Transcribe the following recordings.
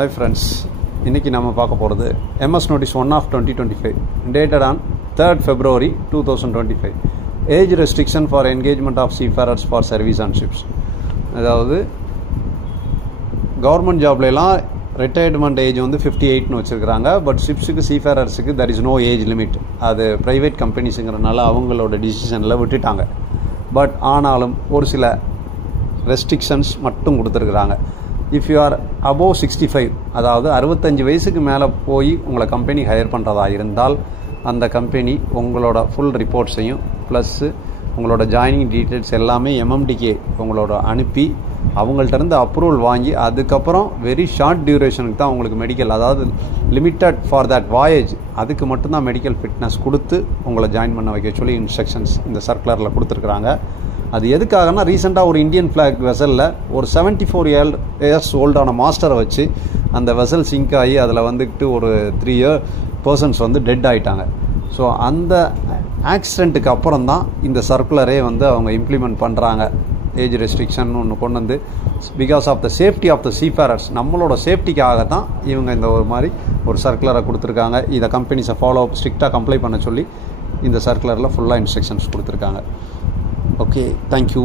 Hi friends, இன்னைக்கு நாம பார்க்க போறது MS Notice 1 of 2025 dated on 3rd February 2025 age restriction for engagement of seafarers for service on ships. அதாவது government ஜாப்ல எல்லாம் ரிட்டையர்மெண்ட் ஏஜ் வந்து 58 னு வச்சிருக்காங்க. பட் ஷிப்ஸுக்கு சீஃபேரர்ஸுக்கு there is no age limit. அது பிரைவேட் கம்பெனிஸ்ங்கறனால அவங்களோட டிசிஷன்ல விட்டுட்டாங்க. பட் ஆனாலும் ஒரு சில ரெஸ்ட்ரிக்ஷன்ஸ் மட்டும் கொடுத்திருக்காங்க. If you are above 65, அதாவது 65 வயசுக்கு மேலே போய் உங்களை கம்பெனி ஹையர் பண்ணுறதா இருந்தால் அந்த கம்பெனி உங்களோட ஃபுல் ரிப்போர்ட்ஸையும் ப்ளஸ்ஸு உங்களோட ஜாயினிங் டீட்டெயில்ஸ் எல்லாமே MMDK உங்களோட அனுப்பி அவங்கள்ட்ட அப்ரூவல் வாங்கி அதுக்கப்புறம் வெரி ஷார்ட் டியூரேஷனுக்கு தான் உங்களுக்கு மெடிக்கல், அதாவது லிமிட்டட் ஃபார் தட் வாயேஜ், அதுக்கு மட்டும்தான் மெடிக்கல் ஃபிட்னஸ் கொடுத்து உங்களை ஜாயின் பண்ண வைக்க சொல்லி இன்ஸ்ட்ரக்ஷன்ஸ் இந்த சர்க்குலரில் கொடுத்துருக்குறாங்க. அது எதுக்காகனா ரீசெண்டாக ஒரு இந்தியன் ஃப்ளாக் வெசலில் ஒரு 74 years ஓல்டான மாஸ்டரை வச்சு அந்த வெசல் சிங்க் ஆகி அதில் வந்துக்கிட்டு ஒரு 3 பர்சன்ஸ் வந்து டெட் ஆகிட்டாங்க. ஸோ அந்த ஆக்சிடெண்ட்டுக்கு அப்புறம் தான் இந்த சர்க்குலரே வந்து அவங்க இம்ப்ளிமெண்ட் பண்ணுறாங்க. ஏஜ் ரெஸ்ட்ரிக்ஷன் ஒன்று கொண்டு வந்து because of the safety of the seafarers, நம்மளோட சேஃப்டிக்காக தான் இவங்க இந்த ஒரு மாதிரி ஒரு சர்க்குலரை கொடுத்துருக்காங்க. இதை கம்பெனிஸை ஃபாலோ ஸ்ட்ரிக்டாக கம்ப்ளை பண்ண சொல்லி இந்த சர்க்குலரில் ஃபுல்லாக இன்ஸ்ட்ரக்ஷன்ஸ் கொடுத்துருக்காங்க. Okay, thank you.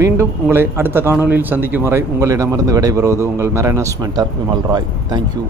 மீண்டும் உங்களை அடுத்த காணொலியில் சந்திக்கும் வரை உங்களிடமிருந்து விடைபெறுவது உங்கள் மெரைனஸ் மென்டர் விமல் ராய். தேங்க்யூ.